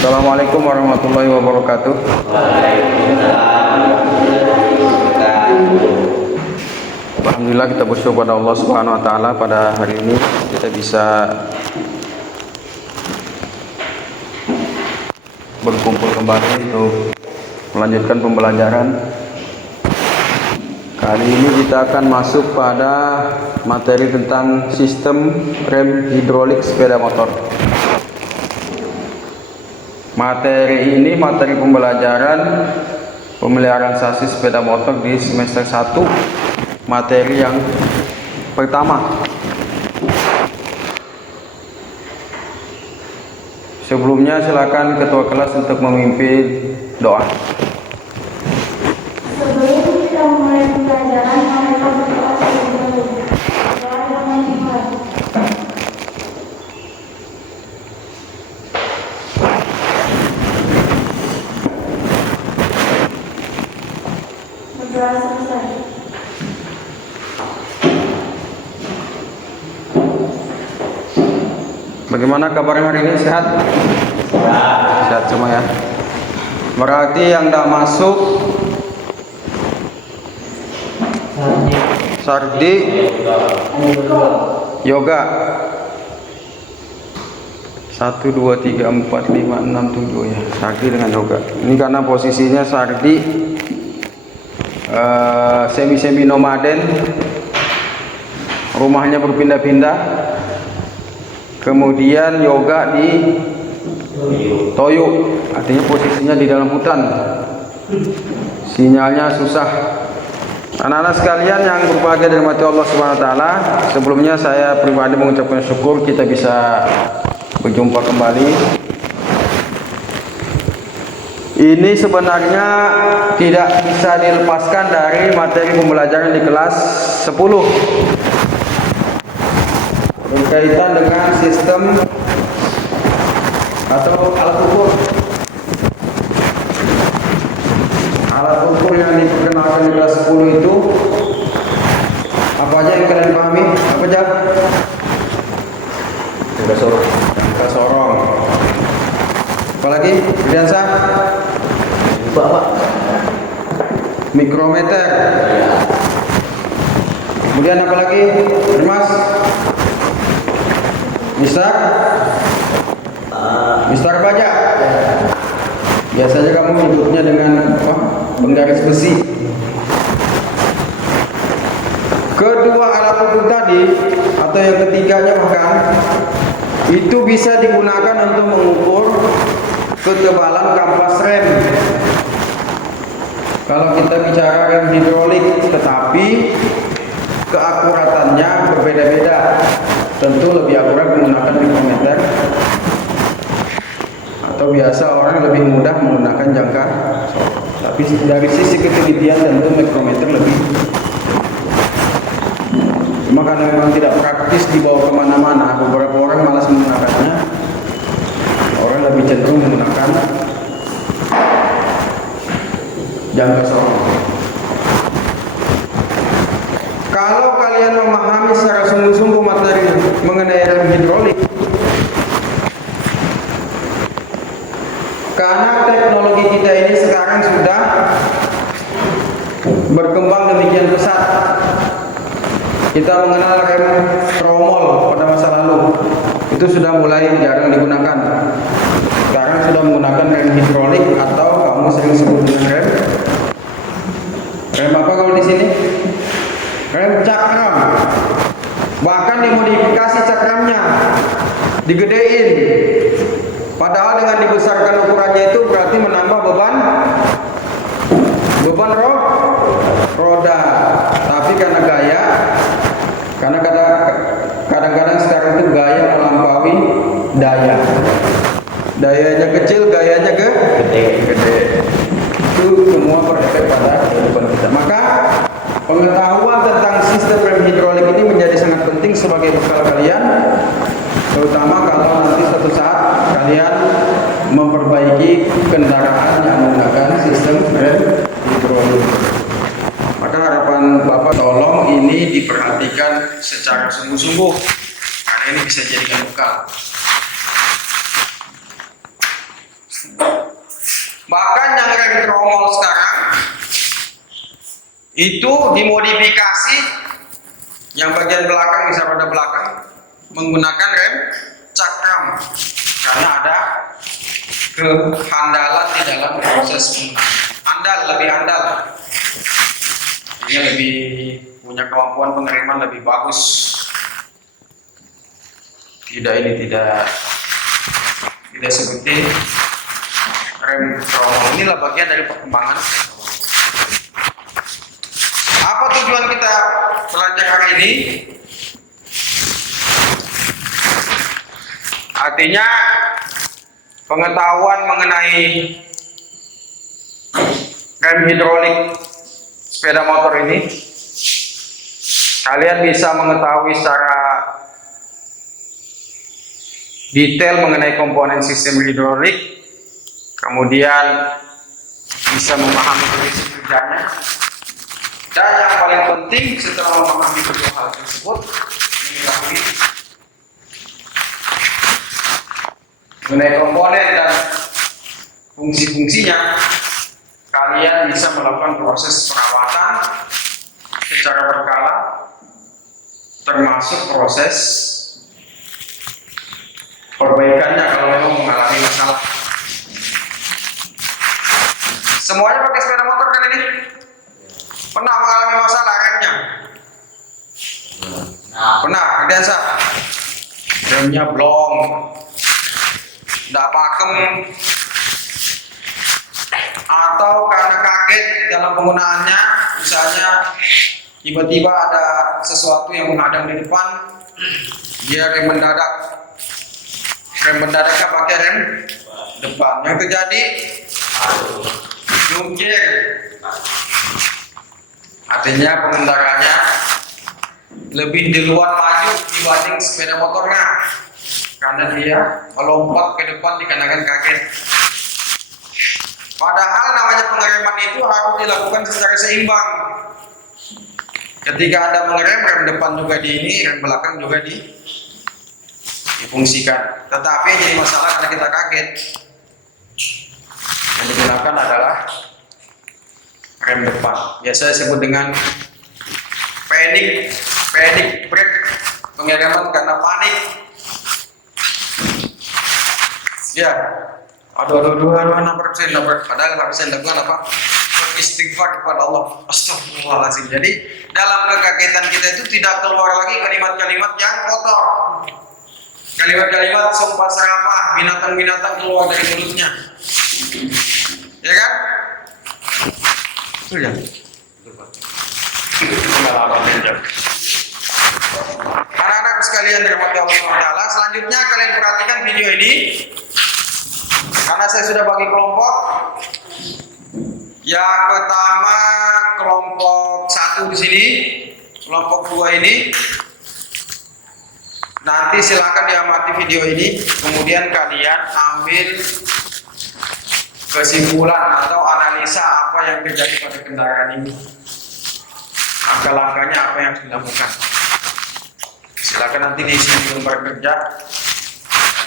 Assalamualaikum warahmatullahi wabarakatuh. Alhamdulillah, kita bersyukur pada Allah Subhanahu wa taala pada hari ini kita bisa berkumpul kembali untuk melanjutkan pembelajaran. Kali ini kita akan masuk pada materi tentang sistem rem hidrolik sepeda motor. Materi ini materi pembelajaran pemeliharaan sasis sepeda motor di semester 1, materi yang pertama. Sebelumnya silakan ketua kelas untuk memimpin doa. Sebelum kita mulai pembelajaran, mari kita berdoa terlebih dahulu. Doa yang dimulai. Berdoa selesai. Bagaimana kabarnya hari ini? Sehat? Sehat semua ya. Berarti yang tidak masuk Sardi, yoga 1, 2, 3, 4, 5, 6, 7 ya. Sardi dengan yoga. Ini karena posisinya Sardi semi nomaden, rumahnya berpindah-pindah. Kemudian yoga di Toyo, artinya posisinya di dalam hutan, sinyalnya susah. Anak-anak sekalian yang berbahagia dari rahmat Allah Subhanahu wa taala, sebelumnya saya pribadi mengucapkan syukur kita bisa berjumpa kembali. Ini sebenarnya tidak bisa dilepaskan dari materi pembelajaran di kelas 10 berkaitan dengan sistem atau alat ukur. Alat ukur yang diperkenalkan di kelas 10 itu apa aja yang kalian pahami? Apa aja? Jangka sorong. Apalagi? Briansa? Pak. Mikrometer. Kemudian apa lagi? Mas? Mistar baja. Biasanya kamu menyebutnya dengan apa? Penggaris besi. Kedua alat ukur tadi atau yang ketiganya bahkan itu bisa digunakan untuk mengukur ketebalan kampas rem. Kalau kita bicara rem hidrolik, tetapi keakuratannya berbeda-beda. Tentu lebih akurat menggunakan mikrometer, atau biasa orang lebih mudah menggunakan jangka. Tapi dari sisi ketelitian tentu mikrometer lebih. Cuma karena memang tidak praktis dibawa kemana-mana, beberapa orang malas menggunakannya. Orang lebih cenderung menggunakan jangka sorong. Kalau kalian memahami secara sungguh-sungguh materi mengenai rem hidrolik, karena teknologi kita ini sekarang sudah berkembang demikian pesat. Kita mengenal rem tromol pada masa lalu, itu sudah mulai jarang digunakan. Sekarang sudah menggunakan rem hidrolik atau kamu sering sebut dengan rem apa kalau di sini? Rem cakram. Bahkan dimodifikasi cakramnya, digedein. Padahal dengan dibesarkan ukurannya itu berarti menambah beban roda. Tapi karena gaya, karena kadang-kadang sekarang itu gaya melampaui daya. Dayanya kecil, gayanya gede. Itu semua berefek pada kehidupan kita. Maka pengetahuan tentang sistem rem hidrolik ini menjadi sangat penting sebagai bekal kalian, terutama kalau nanti suatu saat kalian memperbaiki kendaraan yang menggunakan sistem rem hidrolik. Maka harapan Bapak tolong ini diperhatikan secara sungguh-sungguh, karena ini bisa jadikan bekal. itu dimodifikasi yang bagian belakang, bisa roda belakang, menggunakan rem cakram karena ada kehandalan di dalam proses lebih andal, ini lebih punya kemampuan pengiriman lebih bagus. Tidak seperti rem tromol. Inilah bagian dari perkembangan. Apa tujuan kita belajar hari ini? Artinya pengetahuan mengenai rem hidrolik sepeda motor ini, kalian bisa mengetahui secara detail mengenai komponen sistem hidrolik, kemudian bisa memahami prinsip kerjanya, dan yang paling penting setelah memahami kedua hal tersebut, mengetahui mengenai komponen dan fungsi-fungsinya, kalian bisa melakukan proses perawatan secara berkala, termasuk proses perbaikannya kalau memang mengalami masalah. Semuanya pakai sepeda motor kan ini? Pernah mengalami masalah remnya? Pernah, Ardiansa? Remnya blong, tidak pakem, atau karena kaget dalam penggunaannya, misalnya tiba-tiba ada sesuatu yang menghadang di depan, dia rem mendadaknya pakai rem depan. Yang terjadi jungkir, artinya pengendaranya lebih duluan maju dibanding sepeda motornya karena dia melompat ke depan dikarenakan kaget. Padahal namanya pengereman itu harus dilakukan secara seimbang. Ketika Anda mengerem, rem depan juga rem belakang juga difungsikan. Tetapi jadi masalah karena kita kaget. Yang digunakan adalah rem depan. Biasa disebut dengan panic brake, pengereman karena panik. Ya, aduh, padahal harus dilakukan apa? Beristighfar kepada Allah. Astagfirullahaladzim. Jadi dalam kekagetan kita itu tidak keluar lagi kalimat-kalimat yang kotor, kalimat-kalimat sumpah serapah, binatang-binatang keluar dari mulutnya, ya kan? Betul ya? Anak-anak sekalian dirahmati Allah SWT, selanjutnya kalian perhatikan video ini karena saya sudah bagi kelompok. Yang pertama kelompok 1 di sini, kelompok 2 ini. Nanti silakan diamati video ini, kemudian kalian ambil kesimpulan atau analisa apa yang terjadi pada kendaraan ini. Langkah-langkahnya apa yang harus dilakukan. Silakan nanti diisi di lembar kerja,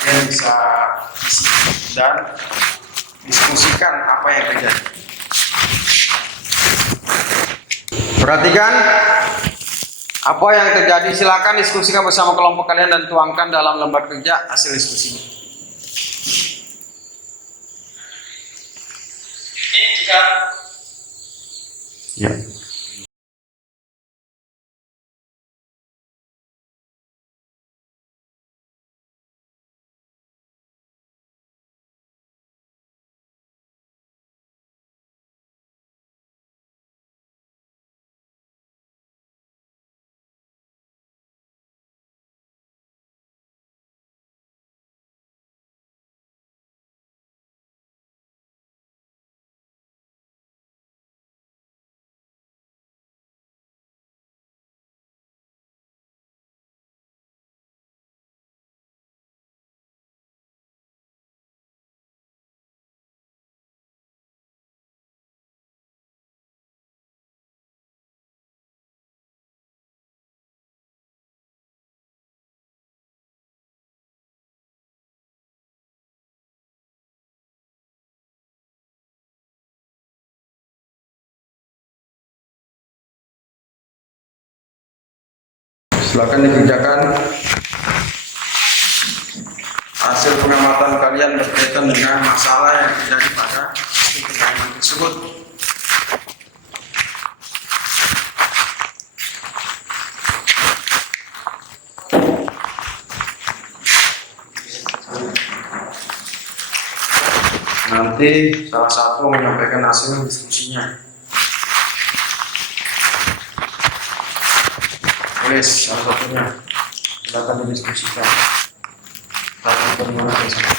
kalian bisa isi dan diskusikan apa yang terjadi. Perhatikan apa yang terjadi, silakan diskusikan bersama kelompok kalian dan tuangkan dalam lembar kerja hasil diskusinya. Ini jika ya. Silakan dikerjakan hasil pengamatan kalian berkaitan dengan masalah yang terjadi pada sistem pengajaran tersebut. Nanti salah satu menyampaikan hasil diskusinya. Tulis salah satunya, silakan didiskusikan. Bagaimana ya.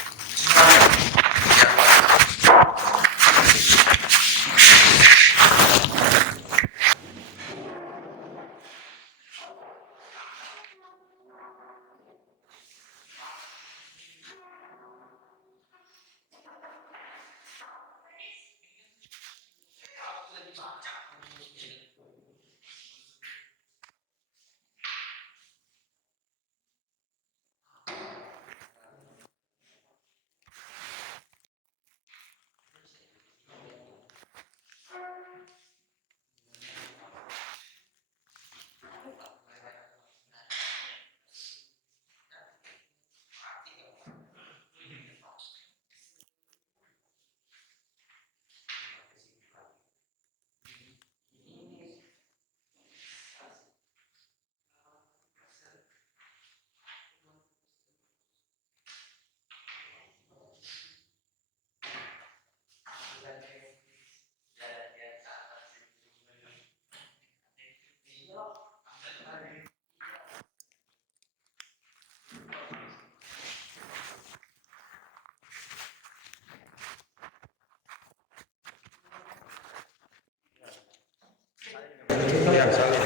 Ya, salin.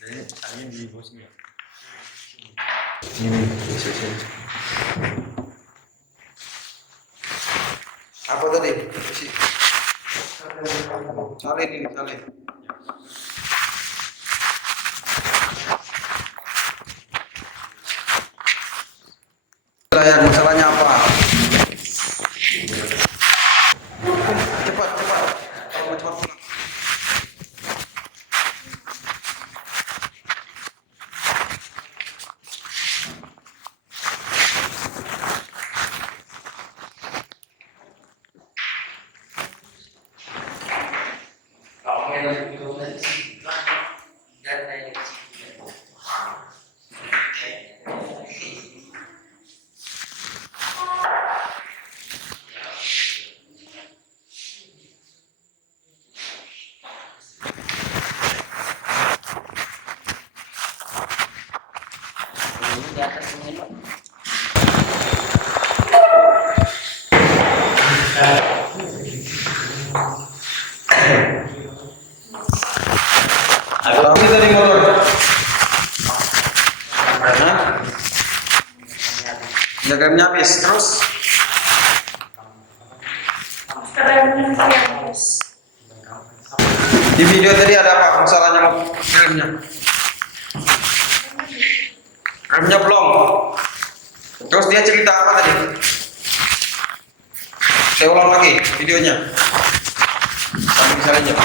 Jadi saya di bosnya. Ini sini. Apa tadi? Salin ini, salin. Masalahnya apa? Cepat, cepat. Tolong cepat pulang. Tapi dari motor. Remnya habis terus. Di video tadi ada apa masalahnya remnya? Remnya belum. Terus dia cerita apa tadi? Saya ulang lagi videonya. Sambil misalnya.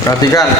Perhatikan.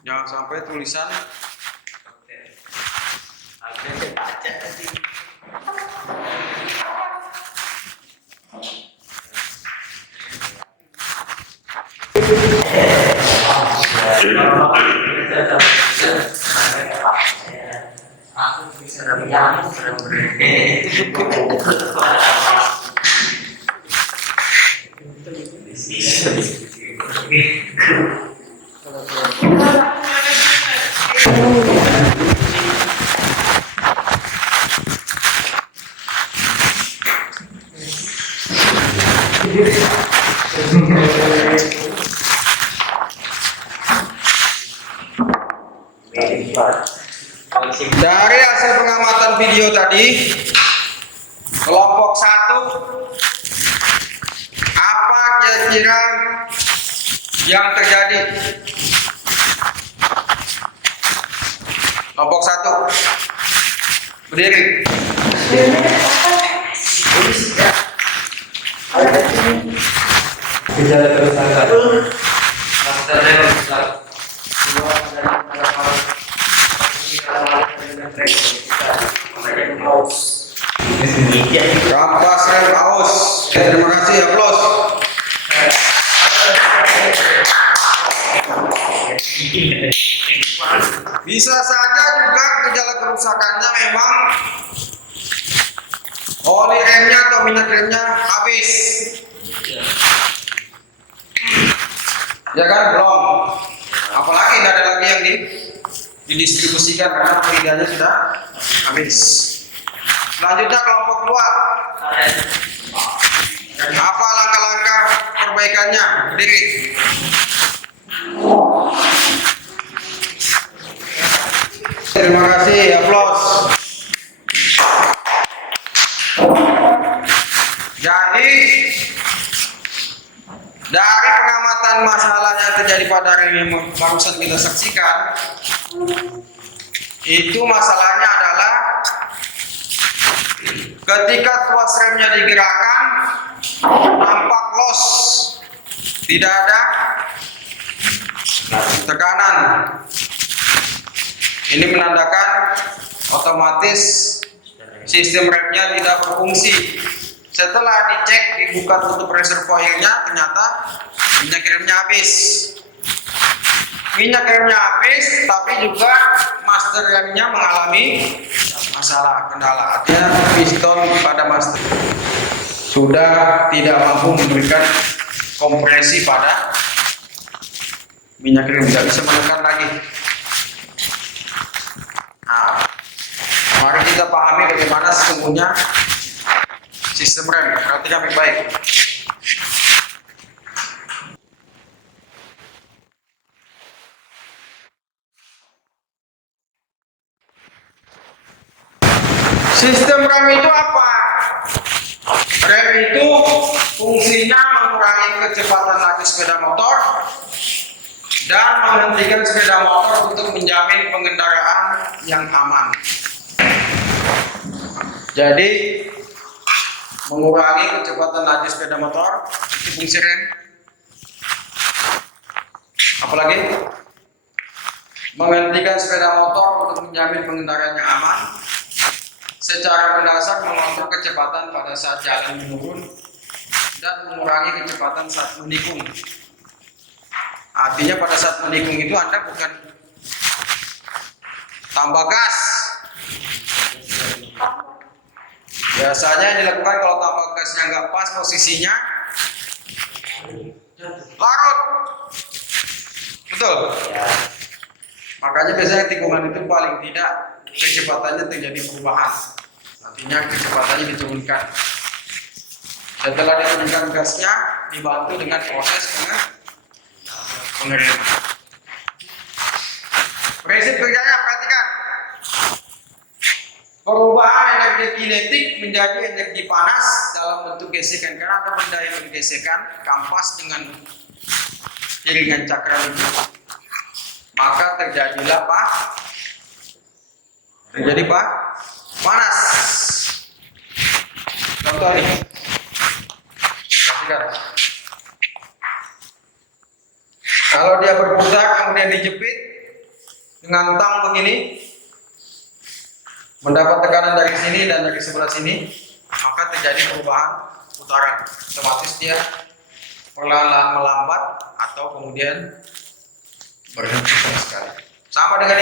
Jangan sampai tulisan dari hasil pengamatan video tadi, kelompok 1, apa kira-kira yang terjadi? Kelompok 1 berdiri. Gejala kerusakan. Kampas rem aus. Terima kasih, aplaus. Bisa saja juga gejala kerusakannya memang oli remnya atau minyak remnya habis. Ya kan, belum. Apalagi tidak ada lagi yang didistribusikan karena pilihannya sudah habis. Selanjutnya kelompok 2. Apa langkah-langkah perbaikannya? Berdiri. Terima kasih, aplaus. Jadi dari pengamatan masalah yang terjadi pada rem yang barusan kita saksikan, itu masalahnya adalah ketika tuas remnya digerakkan nampak los, tidak ada tekanan. Ini menandakan otomatis sistem remnya tidak berfungsi. Setelah dicek, dibuka tutup reservoirnya, ternyata minyak remnya habis. Minyak remnya habis, tapi juga master remnya mengalami masalah, kendala. Artinya piston pada master sudah tidak mampu memberikan kompresi pada minyak rem, tidak bisa menekan lagi. Nah, mari kita pahami bagaimana sesungguhnya sistem rem. Perhatikan baik-baik. Sistem rem itu apa? Rem itu fungsinya mengurangi kecepatan laju sepeda motor dan menghentikan sepeda motor untuk menjamin pengendaraan yang aman. Jadi mengurangi kecepatan laju sepeda motor itu fungsi rem. Apalagi menghentikan sepeda motor untuk menjamin pengendaraan yang aman. Secara mendasar mengontrol kecepatan pada saat jalan menurun dan mengurangi kecepatan saat menikung. Artinya pada saat menikung itu Anda bukan tambah gas. Biasanya yang dilakukan kalau tambah gasnya nggak pas posisinya, larut. Betul? Makanya biasanya tikungan itu paling tidak kecepatannya terjadi perubahan. Artinya kecepatannya diturunkan. Setelah diturunkan gasnya, dibantu dengan proses pengereman. Prinsip kerjanya perhatikan. Perubahan energi kinetik menjadi energi panas dalam bentuk gesekan. Karena ada benda yang bergesekan, kampas dengan iringan cakram itu, maka terjadilah panas. Contoh nih, perhatikan. Kalau dia berputar kemudian dijepit dengan tang begini, mendapat tekanan dari sini dan dari sebelah sini, maka terjadi perubahan putaran. Otomatis dia perlahan-lahan melambat atau kemudian berhenti sama sekali. Sama dengan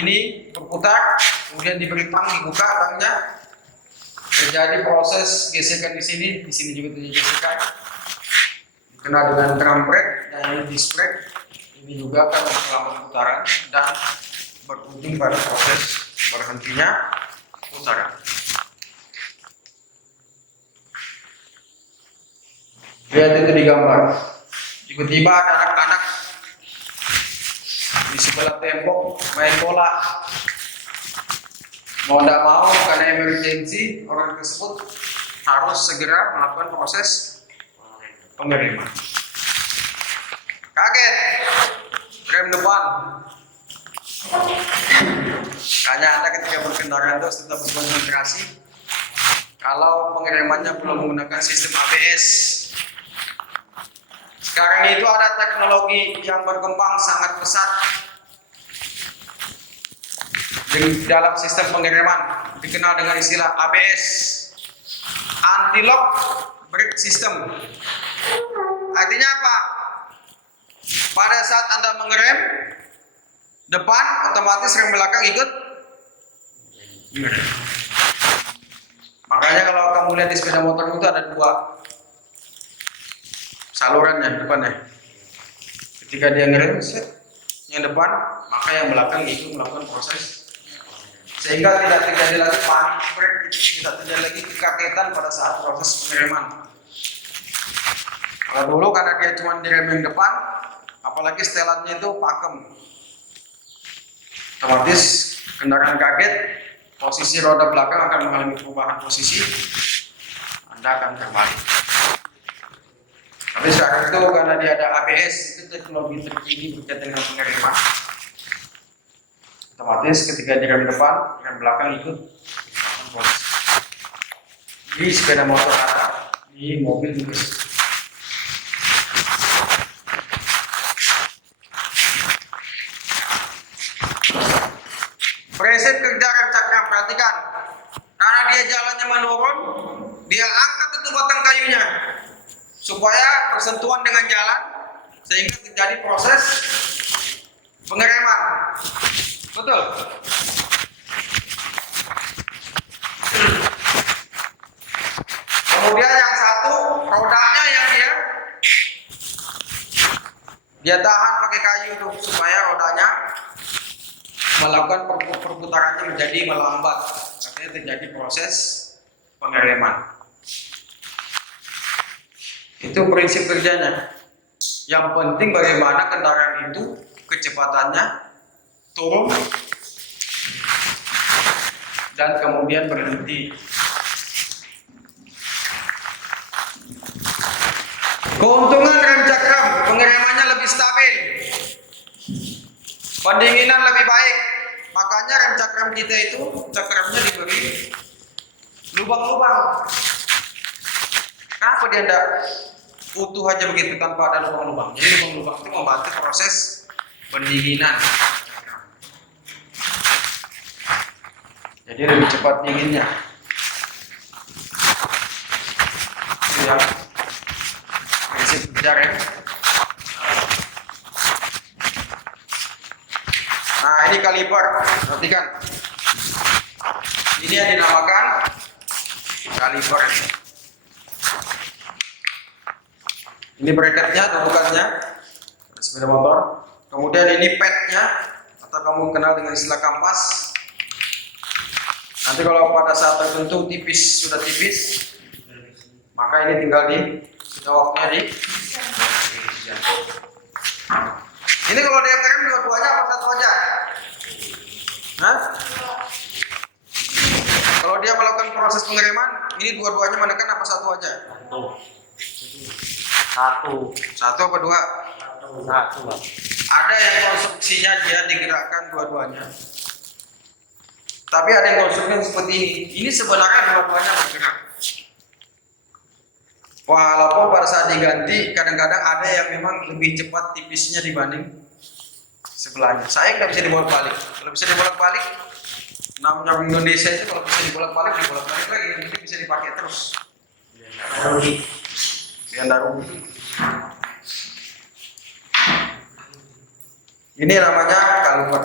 ini berputar, kemudian diberi tang, dibuka tangnya, terjadi proses gesekan di sini juga terjadi gesekan. Kena dengan drum brake dan ini disc brake, ini juga akan memperlambat putaran dan berujung pada proses berhentinya putaran. Lihat itu di gambar. Tiba-tiba ada anak-anak di sebelah tembok main bola. Mau tidak mau karena emergency, orang tersebut harus segera melakukan proses pengereman. Kaget, rem depan. Makanya Anda ketika berkendara terus tetap berkonsentrasi. Kalau pengeremannya belum menggunakan sistem ABS. Sekarang itu ada teknologi yang berkembang sangat pesat di dalam sistem pengereman, dikenal dengan istilah ABS, Anti-Lock Brake System. Artinya apa? Pada saat Anda mengerem depan, otomatis rem belakang ikut mengerem. Makanya kalau kamu lihat di sepeda motor itu ada dua salurannya depannya. Ketika dia ngerem, yang depan, maka yang belakang ikut melakukan proses, sehingga tidak terjadi lagi panic brake, tidak terjadi lagi kekagetan pada saat proses pengereman. Kalau dulu karena dia cuma direm yang depan, apalagi setelannya itu pakem, otomatis kendaraan kaget, posisi roda belakang akan mengalami perubahan posisi, Anda akan terbalik. Tapi sekarang itu karena dia ada ABS, itu teknologi terkini berkaitan dengan pengereman. Otomatis ketika direm depan, rem belakang ikut melakukan proses. Di sepeda motor ada, di mobil juga. Prinsip kerja rem cakram, perhatikan. Karena dia jalannya menurun, dia angkat itu batang kayunya supaya bersentuhan dengan jalan sehingga terjadi proses pengereman. Betul. Kemudian yang satu, rodanya yang dia tahan pakai kayu tuh supaya rodanya melakukan perputarannya menjadi melambat, artinya terjadi proses pengereman. Itu prinsip kerjanya. Yang penting bagaimana kendaraan itu kecepatannya turun dan kemudian berhenti. Keuntungan rem cakram, pengeremannya lebih stabil, pendinginan lebih baik. Makanya rem cakram kita itu cakramnya diberi lubang-lubang. Kenapa dia tidak utuh aja begitu tanpa ada lubang-lubang? Jadi lubang-lubang itu membantu proses pendinginan. Jadi lebih cepat dinginnya. Itu ya prinsip kerja rem. Nah ini kaliper, perhatikan. Ini yang dinamakan kaliper. Ini bracketnya atau bukannya sepeda motor. Kemudian ini padnya atau kamu kenal dengan istilah kampas. Nanti kalau pada saat tertentu sudah tipis, maka ini tinggal di sitawaknya di. Ini kalau dia ngerem dua-duanya apa satu aja? Hah? Kalau dia melakukan proses pengereman, ini dua-duanya menekan apa satu aja? Satu apa dua? Satu. Ada yang konstruksinya dia digerakkan dua-duanya. Tapi ada yang konstruksinya seperti ini. Ini sebenarnya dua-duanya bergerak. Walaupun pada saat diganti kadang-kadang ada yang memang lebih cepat tipisnya dibanding sebelahnya. Saya nggak bisa dibolak-balik. Kalau bisa dibolak-balik, namanya Indonesia itu kalau bisa dibolak-balik lagi, jadi bisa dipakai terus. Rugi. Biar nggak rugi. Ini namanya kaliper.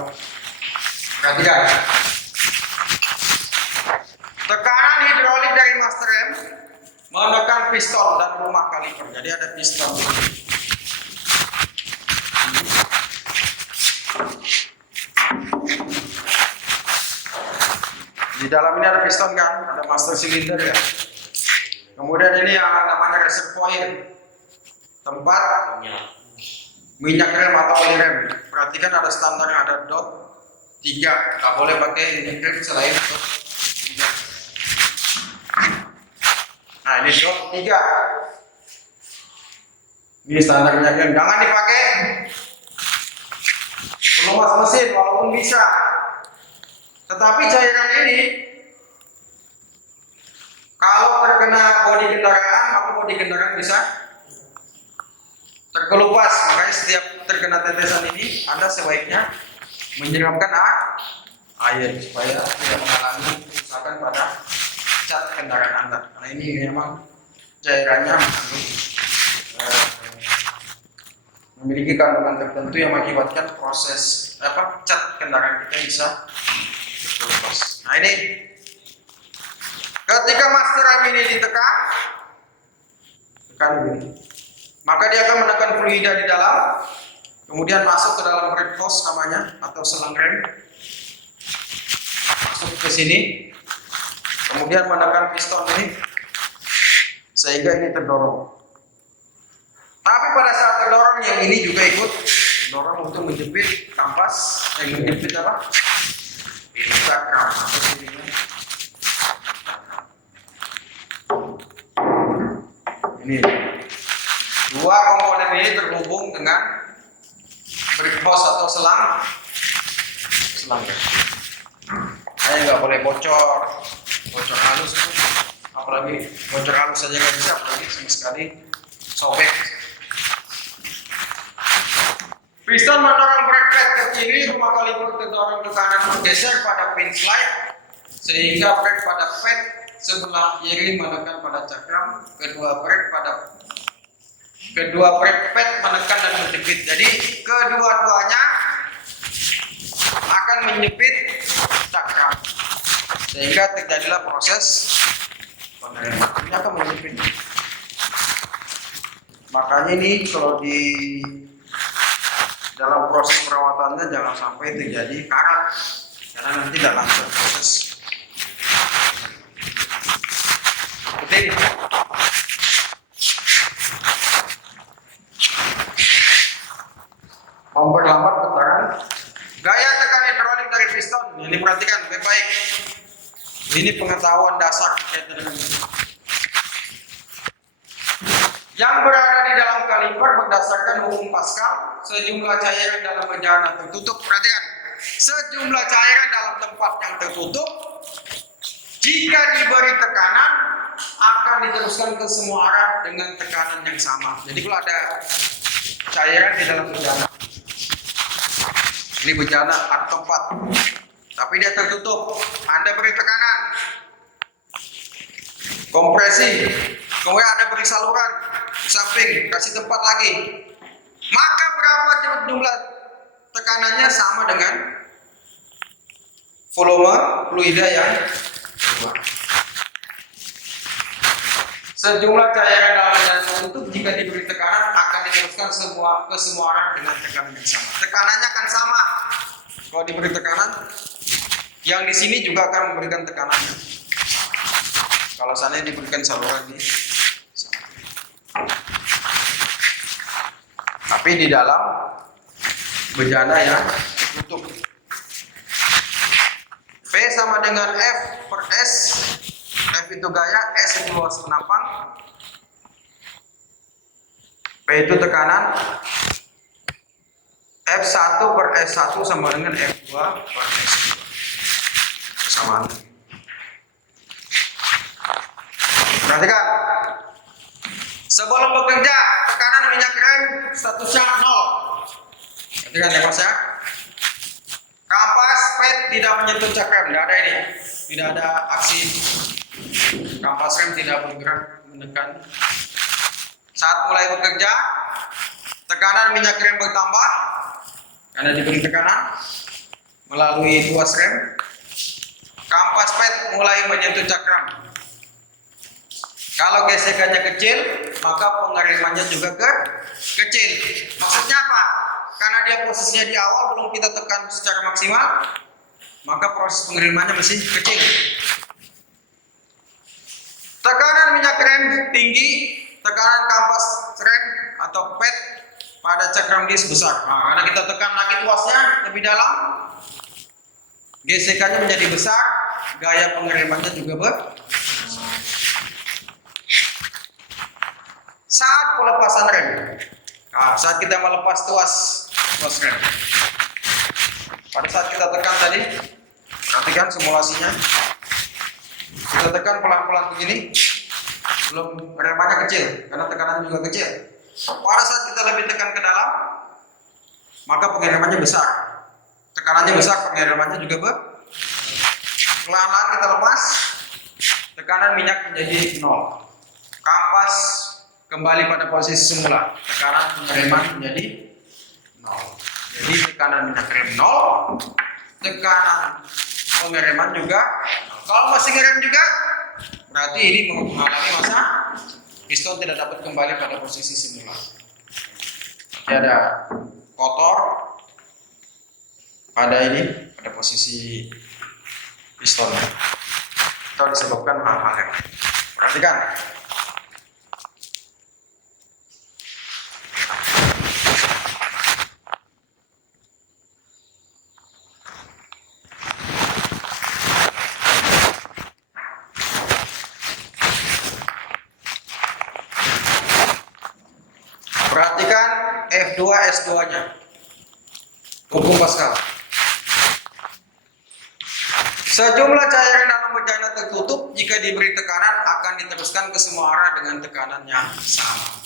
Perhatikan. Tekanan hidrolik dari master rem menekan piston dan rumah kaliper. Jadi ada piston. Di dalam ini ada piston kan, ada master silinder ya. Kemudian ini yang namanya reservoir, tempat minyak rem atau oli rem. Perhatikan ada standar, ada dot 3. Nggak boleh pakai minyak rem selain dot 3. Nah ini dot 3. Ini standar minyak rem. Jangan dipakai pelumas mesin walaupun bisa. Tetapi cairan ini kalau terkena bodi kendaraan, maka bodi kendaraan bisa terkelupas. Makanya setiap terkena tetesan ini, Anda sebaiknya menyiramkan air supaya tidak mengalami kerusakan pada cat kendaraan Anda. Karena ini memang cairannya memiliki kandungan tertentu yang mengakibatkan proses cat kendaraan kita bisa terkelupas. Nah ini ketika master rem ini ditekan, begini, maka dia akan menekan fluida di dalam, kemudian masuk ke dalam brake hose namanya atau selang rem, masuk ke sini, kemudian menekan piston ini sehingga ini terdorong. Tapi pada saat terdorong yang ini juga ikut terdorong untuk menjepit kampas, menjepit apa? Cakram atau sininya. Ini dua komponen ini terhubung dengan brake hose atau selang. Saya nggak boleh bocor halus, apalagi bocor halus saja nggak bisa, apalagi sama sekali sobek. Piston mendorong brake pad ke kiri, rumah kaliper terdorong ke kanan bergeser pada pin slide sehingga brake pada pad sebelah kiri menekan pada cakram, kedua brake pad menekan dan menjepit. Jadi kedua-duanya akan menjepit cakram sehingga terjadilah proses pengereman. Ini akan menjepit. Makanya ini kalau di dalam proses perawatannya jangan sampai terjadi karat, karena nanti dalam proses seperti ini. Memperlambat putaran gaya tekan hidrolik dari piston. Ini perhatikan baik-baik. Ini pengetahuan dasar terkait dengan ini. Yang berada di dalam kaliper berdasarkan hukum Pascal, sejumlah cairan dalam bejana tertutup. Perhatikan, sejumlah cairan dalam tempat yang tertutup jika diberi tekanan akan diteruskan ke semua arah dengan tekanan yang sama. Jadi kalau ada cairan di dalam bejana, ini bejana atau tempat, tapi dia tertutup, Anda beri tekanan, kompresi, kemudian Anda beri saluran di samping, kasih tempat lagi, maka berapa jumlah tekanannya sama dengan volume fluida yang keluar. Sejumlah cairan dalam bejana tertutup jika diberi tekanan akan diteruskan ke semua arah dengan tekanan yang sama. Tekanannya akan sama. Kalau diberi tekanan, yang di sini juga akan memberikan tekanannya. Kalau sana diberikan saluran di sana. Tapi di dalam bejana yang tertutup. V sama dengan F per S. F itu gaya, S itu luas penampang, P itu tekanan, F1 per S1 sama dengan F2 per S2. Persamaan. Perhatikan. Sebelum bekerja, tekanan minyak rem statusnya 0. Perhatikan ya Mas ya. Kampas pet tidak menyentuh cak rem, tidak ada ini. Tidak ada aksi kampas rem tidak bergerak menekan. Saat mulai bekerja, tekanan minyak rem bertambah karena diberi tekanan melalui tuas rem. Kampas pet mulai menyentuh cak rem. Kalau gesekannya kecil, maka pengeremannya juga kecil. Maksudnya apa? Karena dia posisinya di awal belum kita tekan secara maksimal, maka proses pengeremannya masih kecil. Tekanan minyak rem tinggi, tekanan kampas rem atau pet pada cakram dis besar. Nah, karena kita tekan lagi tuasnya lebih dalam, gesekannya menjadi besar, gaya pengeremannya juga besar. Saat pelepasan rem, nah, saat kita melepas tuas rem, pada saat kita tekan tadi, perhatikan simulasinya, kita tekan pelan-pelan begini, belum remannya kecil, karena tekanan juga kecil. Pada saat kita lebih tekan ke dalam, maka pengeremannya besar, tekanannya besar, pengeremannya juga besar. Pelan-pelan kita lepas, tekanan minyak menjadi 0. Kampas kembali pada posisi semula, tekanan pengereman menjadi 0. Jadi tekanan minyak rem 0, tekanan pengereman juga 0. Kalau masih ngerem juga, berarti ini mengalami masa piston tidak dapat kembali pada posisi semula. Jadi ada kotor pada ini, pada posisi piston, atau disebabkan hal-hal yang perhatikan. Perhatikan F2 S2-nya. Hukum Pascal. Sejumlah cairan dalam bejana tertutup jika diberi tekanan akan diteruskan ke semua arah dengan tekanan yang sama.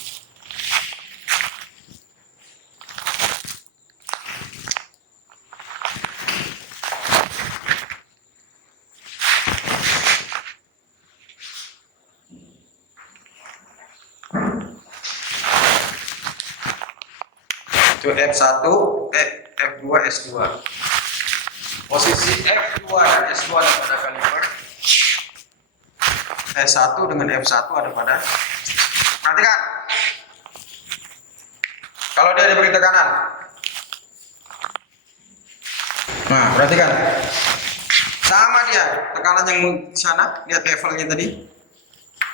Itu F1, F2, S2. Posisi F2 dan S2 ada pada kaliper. S1 dengan F1 ada pada. Perhatikan. Kalau dia diberi tekanan. Nah, perhatikan. Sama dia, tekanan yang di sana, lihat levelnya tadi.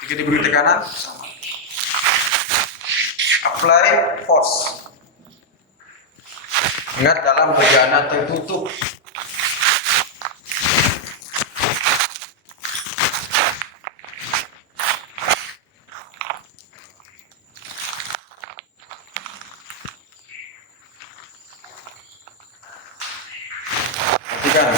Jika diberi tekanan sama. Apply force. Ingat dalam bejana tertutup. Perhatikan.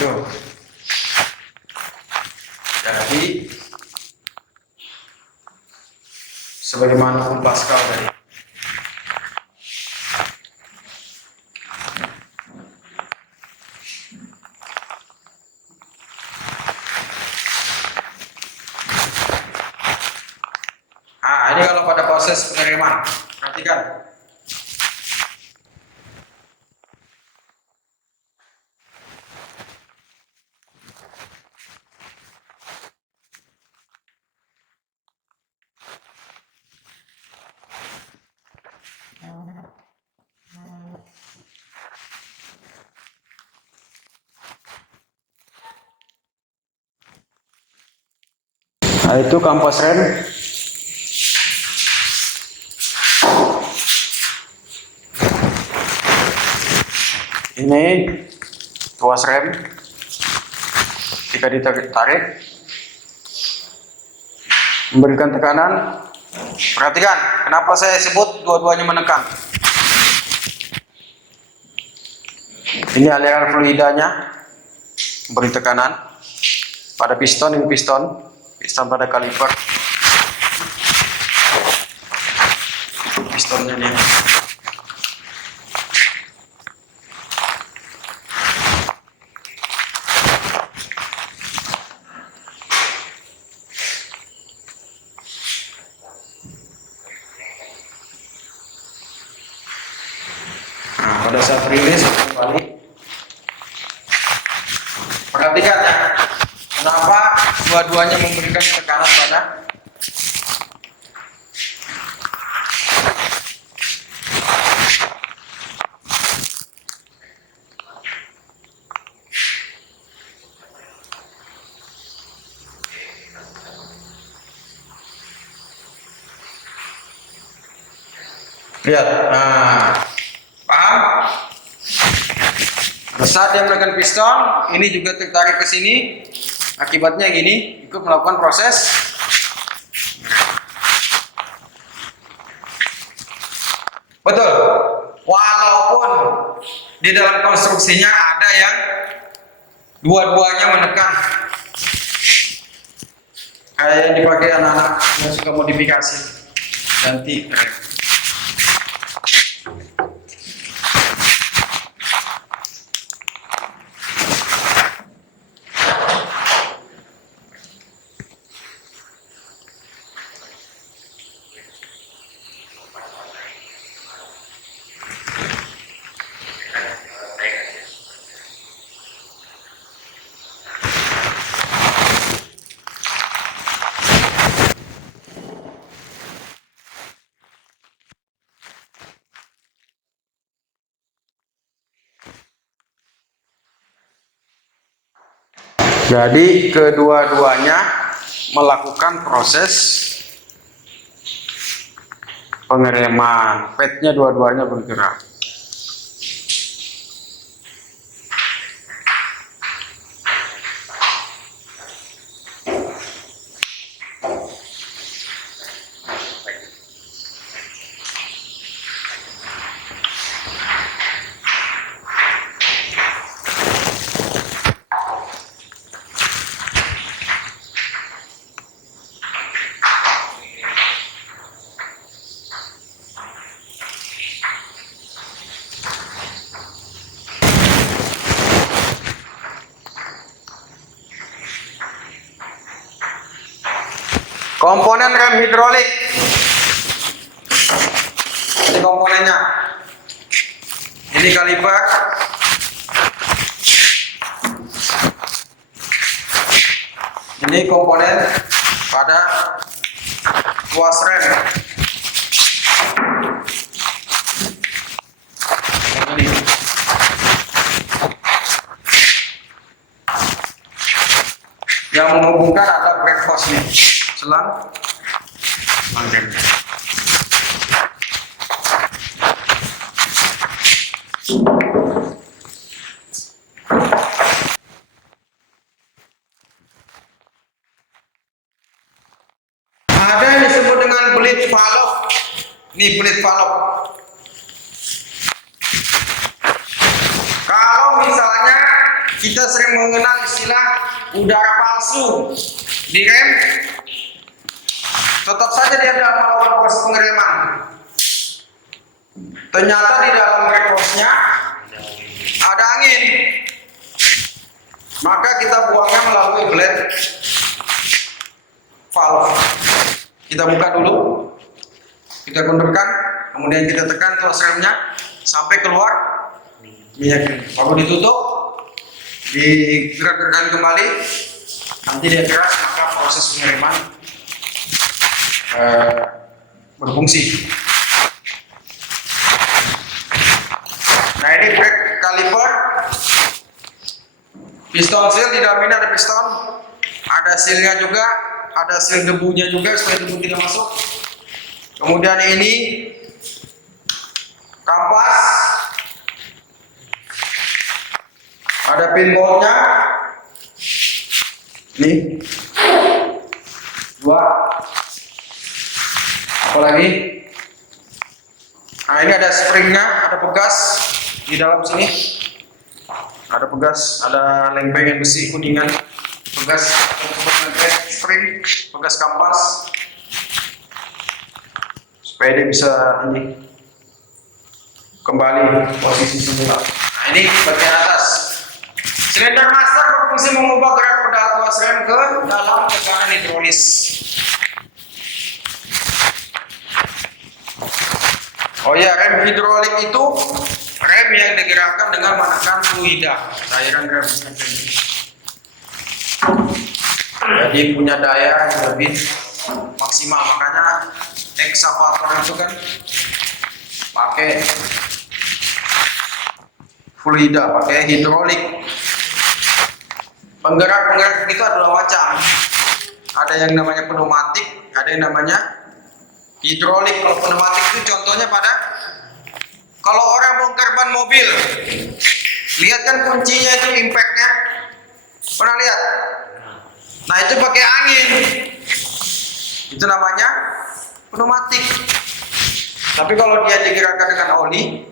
Tuh. Jadi sebagaimana hukum Pascal tadi. Nah, ini kalau pada proses pengereman, perhatikan. Nah, itu kampas rem. Ini tuas rem. Jika ditarik, memberikan tekanan. Perhatikan, kenapa saya sebut dua-duanya menekan. Ini aliran fluidanya beri tekanan pada piston, ini piston pada kaliper. Pistonnya nih. Nah, pada saat rilis kembali. Perhatikan ya, kenapa dua-duanya memberikan tekanan pada lihat, nah, paham? Pada saat dia menekan piston, ini juga tertarik ke sini, akibatnya gini, ikut melakukan proses. Betul, walaupun di dalam konstruksinya ada yang dua-duanya menekan, kayak yang dipakai anak-anak yang suka modifikasi, ganti rem. Jadi kedua-duanya melakukan proses pengereman, pednya dua-duanya bergerak. Komponen rem hidrolik, ini komponennya, ini kaliper, ini komponen pada tuas rem. Yang menghubungkan ada brake hose-nya, selang remnya. Ada yang disebut dengan bleed valve. Ini bleed valve. Kalau misalnya kita sering mengenal istilah udara palsu di rem, tetap saja dia tidak melakukan proses pengereman. Ternyata di dalam brake hose-nya ada angin, maka kita buangnya melalui bleed valve. Kita buka dulu, kita kendorkan, kemudian kita tekan tuas remnya sampai keluar minyak ini. Baru ditutup, digerak-gerakkan kembali, nanti dia keras, maka proses pengereman berfungsi. Nah, ini brake caliper, piston seal, di dalam ini ada piston, ada sealnya juga, ada seal debunya juga supaya debu tidak masuk. Kemudian ini kampas, ada pinballnya, ini 2. Apalagi? Nah ini ada springnya, ada pegas di dalam sini. Ada pegas, ada lempengan besi kuningan, pegas spring, pegas kampas, supaya dia bisa ini kembali posisi semula. Nah ini bagian atas. Silinder master berfungsi mengubah gerak pedal tuas rem ke dalam tekanan hidrolis. Oh ya, rem hidrolik itu rem yang digerakkan dengan menekan fluida, cairan rem. Jadi punya daya yang lebih maksimal, makanya eksavator itu kan pakai fluida, pakai hidrolik. Penggerak itu adalah macam, ada yang namanya pneumatik, ada yang namanya hidrolik. Kalau pneumatik itu contohnya pada kalau orang bongkar ban mobil, lihat kan kuncinya itu impactnya, pernah lihat? Nah itu pakai angin, itu namanya pneumatik. Tapi kalau dia digerakkan dengan oli,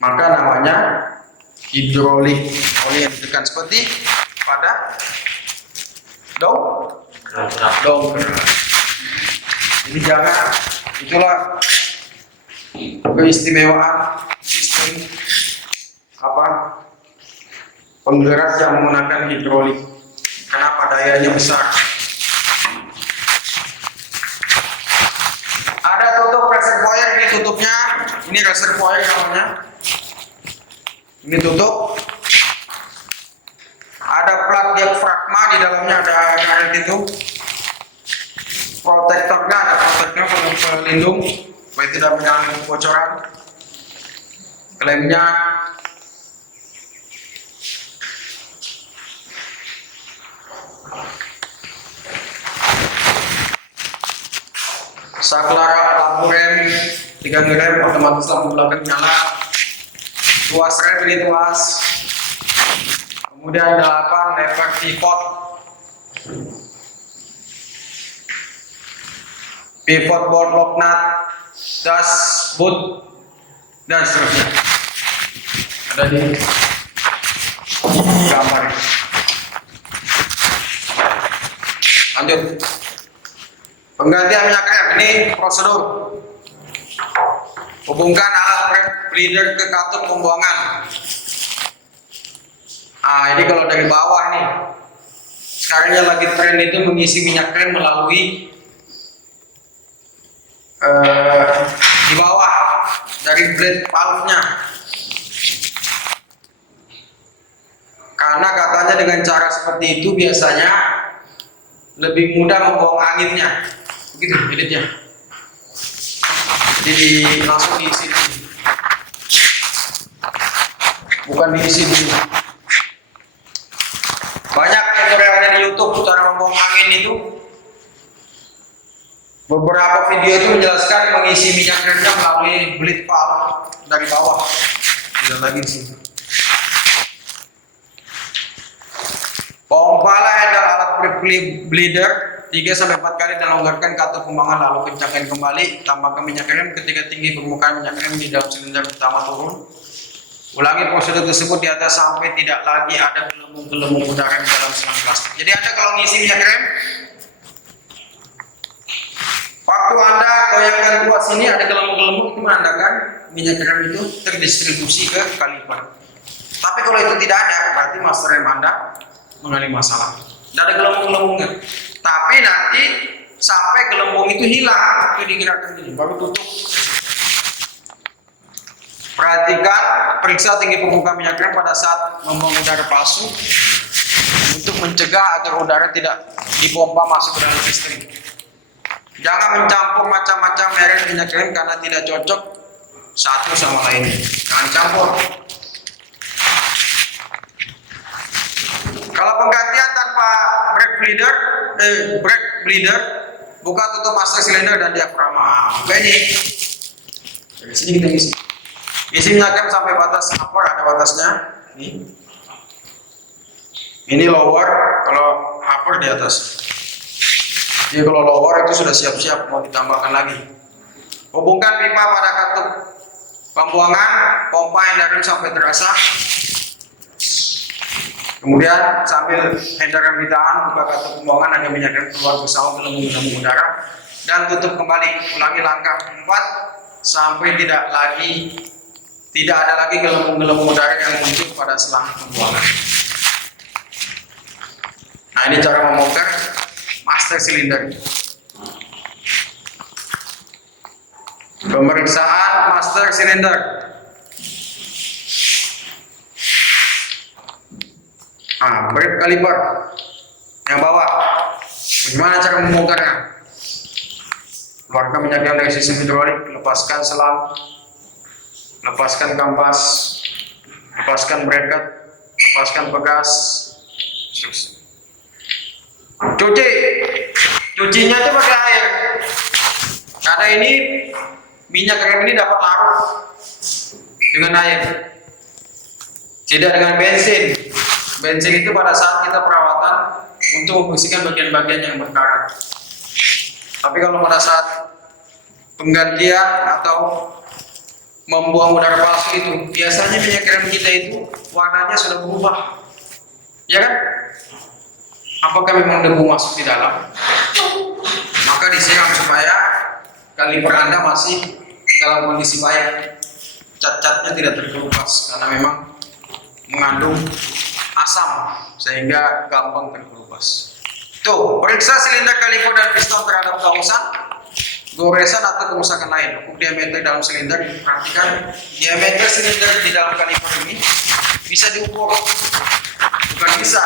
maka namanya hidrolik. Oli yang ditekan seperti pada dongker. Jadi jangan, itulah keistimewaan sistem penggerak yang menggunakan hidrolik. Kenapa? Dayanya besar. Ada tutup reservoir, ini tutupnya, ini reservoir namanya. Ini tutup. Ada plat diafragma, di dalamnya ada karet itu. Protektornya ada pelindung supaya tidak mengalami kebocoran. Klaimnya saklar lampu rem, 3 rem otomatis lampu belakang nyala. Tuas rem ini tuas. Kemudian 8 lever pivot bolt lock nut, dashboard dan seterusnya. Ada di gambar. Lanjut. Penggantian minyak rem, ini prosedur. Hubungkan alat brake bleeder ke katup pembuangan. Ini kalau dari bawah nih, sekarang yang lagi tren itu mengisi minyak rem melalui di bawah dari blade valve-nya. Karena katanya dengan cara seperti itu biasanya lebih mudah membuang anginnya. Begitu jadinya. Jadi langsung diisi di sini. Bukan diisi di sini. Banyak tutorialnya di YouTube cara membuang angin itu. Beberapa video itu menjelaskan mengisi minyak remnya melalui bleed valve dari bawah. Tidak lagi di sini. Pompa lah handle alat brake bleeder 3-4 kali dan longgarkan katup pembuangan lalu kencangkan kembali. Tambahkan minyak rem ketika tinggi permukaan minyak rem di dalam silinder pertama turun. Ulangi prosedur tersebut di atas sampai tidak lagi ada gelembung-gelembung udara di dalam selang plastik. Jadi Anda kalau ngisi minyak rem, waktu Anda goyangkan tuas ini ada gelembung-gelembung, itu menandakan minyak rem itu terdistribusi ke kaliper. Tapi kalau itu tidak ada, berarti master rem Anda mengalami masalah. Tidak ada gelembung-gelembungnya. Tapi nanti sampai gelembung itu hilang waktu digerakkan ini, baru tutup. Perhatikan, periksa tinggi permukaan minyak rem pada saat membuang udara palsu untuk mencegah agar udara tidak dipompa masuk ke dalam sistem. Jangan mencampur macam-macam merek minyak rem karena tidak cocok satu sama lain. Jangan campur. Kalau penggantian tanpa brake bleeder, buka tutup master silinder dan diafragma. Buka ini. Dari sini kita isi. Isi minyak rem sampai batas upper, ada batasnya. Ini lower, kalau upper di atas. Jadi kalau lower itu sudah siap-siap mau ditambahkan lagi. Hubungkan pipa pada katup pembuangan, pompa hendakan sampai terasa. Kemudian sambil hendakan ditahan, buka katup pembuangan agar minyak rem keluar bersama gelembung-gelembung udara dan tutup kembali. Ulangi langkah 4 sampai tidak ada lagi gelembung-gelembung udara yang muncul pada selang pembuangan. Nah, ini cara membongkar master silinder. Pemeriksaan master silinder. Nah, brake kaliper yang bawah. Bagaimana cara membongkarnya? Keluarkan minyak rem dari sistem hidrolik, lepaskan selang, lepaskan kampas, lepaskan bracket, lepaskan pegas. Cucinya itu pakai air. Karena ini minyak rem ini dapat larut dengan air, tidak dengan bensin. Bensin itu pada saat kita perawatan untuk membersihkan bagian-bagian yang berkarat. Tapi kalau pada saat penggantian atau membuang udara palsu itu, biasanya minyak rem kita itu warnanya sudah berubah, ya kan? Apakah memang debu masuk di dalam? Maka disiram supaya kaliper Anda masih dalam kondisi baik, cat-catnya tidak terkelupas karena memang mengandung asam sehingga gampang terkelupas. Tuh, periksa silinder kaliper dan piston terhadap kausan, goresan atau kerusakan lain. Ukur diameter dalam silinder. Perhatikan diameter silinder di dalam kaliper ini bisa diukur, bukan bisa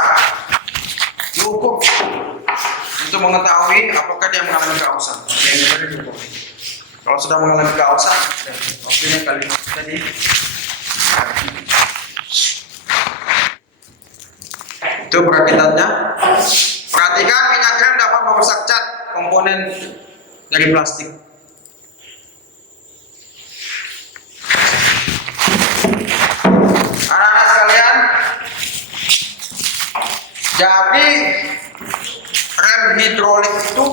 diukur untuk mengetahui apakah dia mengalami kausan. Diameter diukur. Kalau sudah mengalami kausan, waktunya kaliper tadi. Itu perakitannya. Perhatikan minyak rem dapat merusak cat komponen dari plastik. Anak-anak sekalian, jadi rem hidrolik itu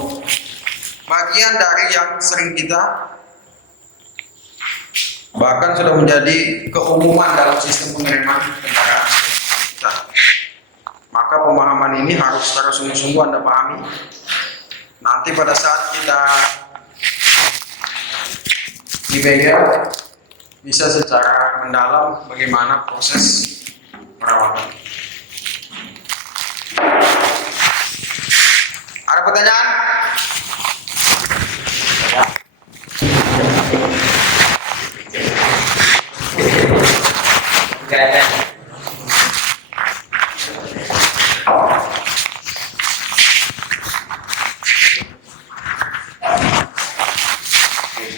bagian dari yang sering kita, bahkan sudah menjadi keumuman dalam sistem pengereman kendaraan kita. Maka pemahaman ini harus secara sungguh-sungguh Anda pahami. Nanti pada saat kita di bengkel bisa secara mendalam bagaimana proses perawatan. Ada pertanyaan?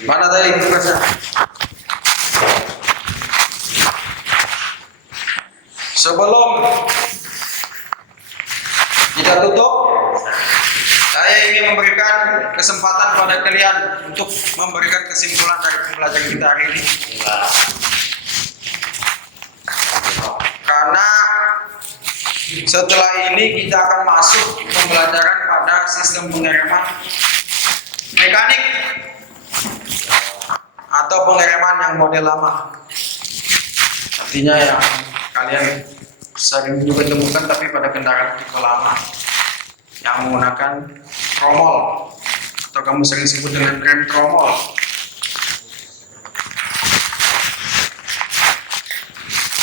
Mana tadi tugasnya? Sebelum kita tutup, saya ingin memberikan kesempatan pada kalian untuk memberikan kesimpulan dari pembelajaran kita hari ini. Karena setelah ini kita akan masuk pembelajaran pada sistem pengereman mekanik atau pengereman yang model lama. Artinya yang kalian sering juga temukan tapi pada kendaraan tipe lama yang menggunakan tromol atau kamu sering sebut dengan rem tromol.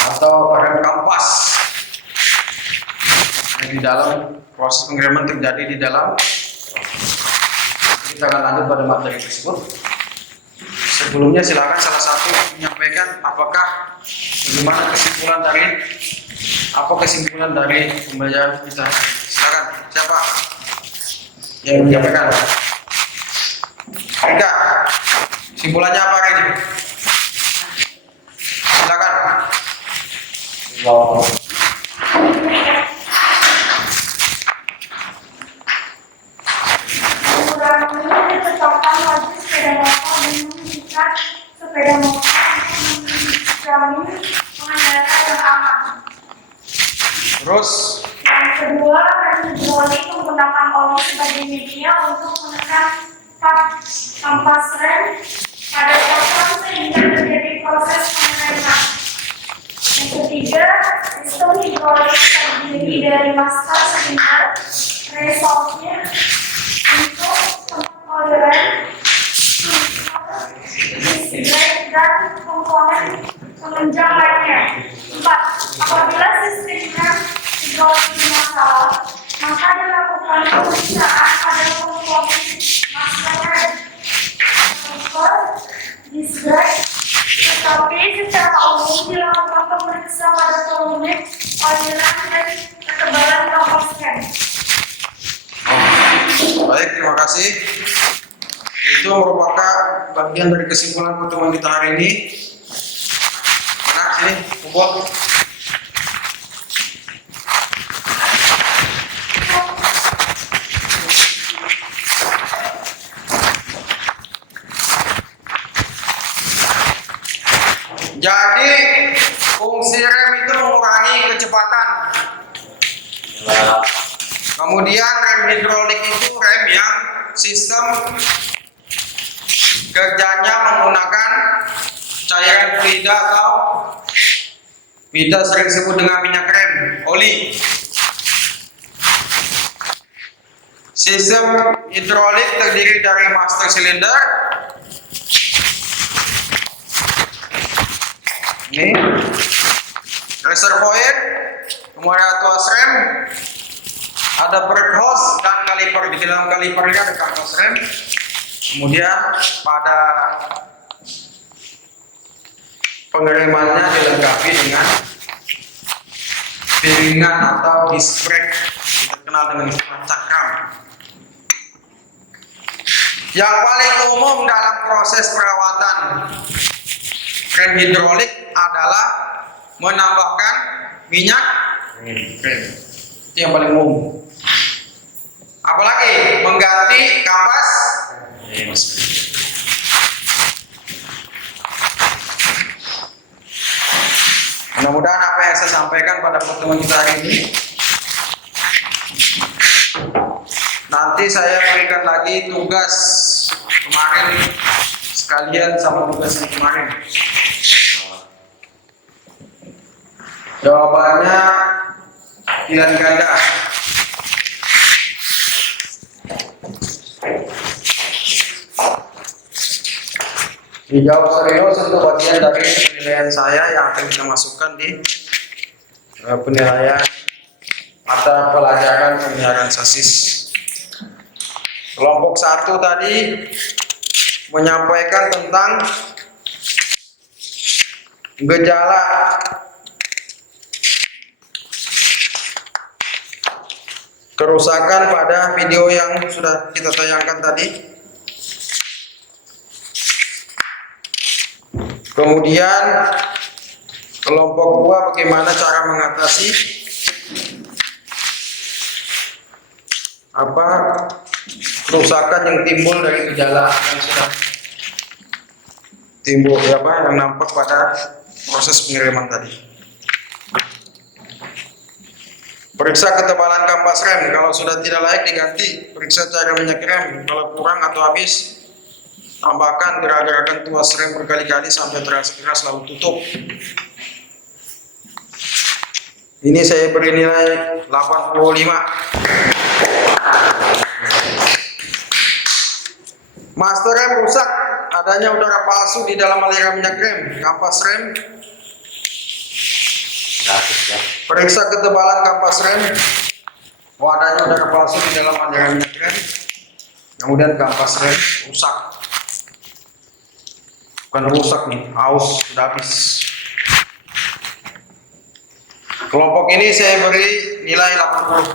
Atau rem kampas. Di dalam proses pengereman terjadi di dalam. Kita akan lanjut pada materi tersebut. Sebelumnya silakan salah satu menyampaikan bagaimana kesimpulan dari pembelajaran kita. Silakan, siapa yang menyampaikan? Rika, kesimpulannya apa hari ini? Silakan. Ditetapkan wajib sepeda motor dengan mengikat sepeda motor untuk menjamin pengendara yang aman. Terus Yang kedua, rem hidrolik menggunakan oli sebagai media untuk dan komponen penunjang lainnya. 4. Apabila sistemnya hidrolik bermasalah, maka dilakukan pemeriksaan pada komponen masternya disgrade, tetapi secara umum dilakukan pemeriksaan pada volume, aliran, dan ketebalan kampas rem. Baik, terima kasih. Itu merupakan bagian dari kesimpulan pertemuan kita hari ini. Mana sini, kumpul. Jadi fungsi rem itu mengurangi kecepatan. Kemudian rem hidrolik itu rem yang sistem kerjanya menggunakan cairan fluida atau kita sering sebut dengan minyak rem, oli. Sistem hidrolik terdiri dari master cylinder, ini reservoir, kemudian tuas rem, ada brake hose dan kaliper. Di dalam kalipernya ada kampas rem. Kemudian pada pengeremannya dilengkapi dengan piringan atau disc brake, kita kenal dengan istilah cakram. Yang paling umum dalam proses perawatan rem hidrolik adalah menambahkan minyak rem. Itu yang paling umum. Apalagi mengganti kampas. Mudah-mudahan apa yang saya sampaikan pada pertemuan kita hari ini nanti saya berikan lagi tugas kemarin sekalian sama tugas yang kemarin. Jawabannya pilihan ganda. Dijawab serius untuk bagian dari penilaian saya yang akan kita masukkan di penilaian mata pelajaran pemeliharaan sasis. Kelompok 1 tadi menyampaikan tentang gejala kerusakan pada video yang sudah kita tayangkan tadi. Kemudian kelompok 2 bagaimana cara mengatasi kerusakan yang timbul dari gejala yang sudah timbul yang nampak pada proses pengereman tadi. Periksa ketebalan kampas rem, kalau sudah tidak layak diganti. Periksa cairan minyak rem, kalau kurang atau habis tambahkan gerak-gerakan tuas rem berkali-kali sampai terasa keras lalu tutup. Ini saya beri nilai 85. Master rem rusak, adanya udara palsu di dalam aliran minyak rem, kampas rem. Periksa ketebalan kampas rem. Adanya udara palsu di dalam aliran minyak rem. Kemudian kampas rem rusak. Bukan rusak nih, aus sudah habis. Kelompok ini saya beri nilai 80.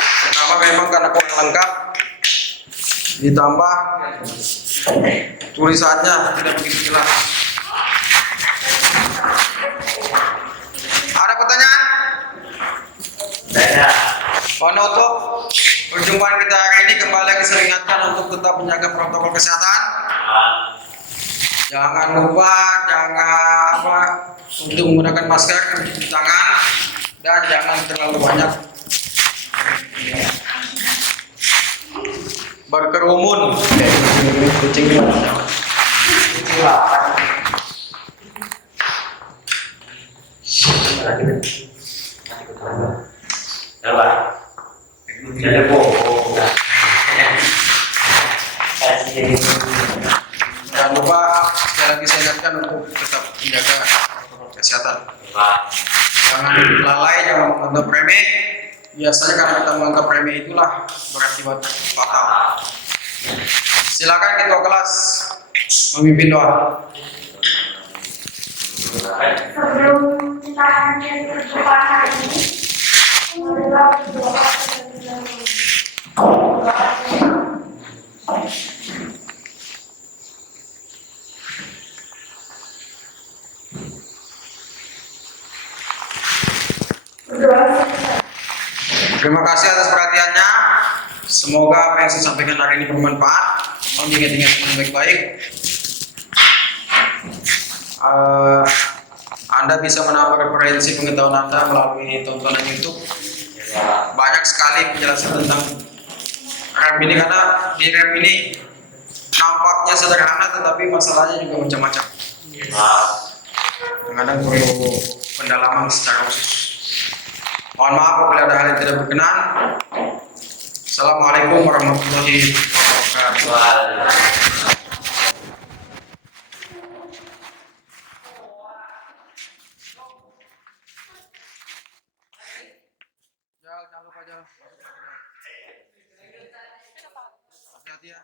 Pertama memang karena kurang lengkap, ditambah tulisannya tidak begitu jelas. Ada pertanyaan? Tidak. Menutup perjumpaan kita hari ini, kembali lagi saya ingatkan untuk tetap menjaga protokol kesehatan. Jangan lupa, untuk menggunakan masker, mencuci tangan, dan jangan terlalu banyak berkerumun. Kucing Jangan lupa sekali lagi saya ingatkan untuk tetap menjaga protokol kesehatan. Jangan lalai, jangan menganggap remeh. Biasanya karena kita menganggap remeh itulah berakibat fatal. Silakan ketua kelas memimpin doa. Sebelum kita lanjut perjumpaan hari ini, marilah berdoa terlebih dahulu. Berdoa sebentar. Terima kasih atas perhatiannya. Semoga apa yang saya sampaikan hari ini bermanfaat. Mohon diingat-ingat dengan baik-baik. Anda bisa menambah referensi pengetahuan Anda melalui tontonan YouTube. Banyak sekali penjelasan tentang rem ini, karena di rem ini nampaknya sederhana tetapi masalahnya juga macam-macam. Kadang perlu pendalaman secara khusus. Mohon maaf apabila ada hal yang tidak berkenan. Assalamualaikum warahmatullahi wabarakatuh. Jangan lupa jalan. Hati-hati ya.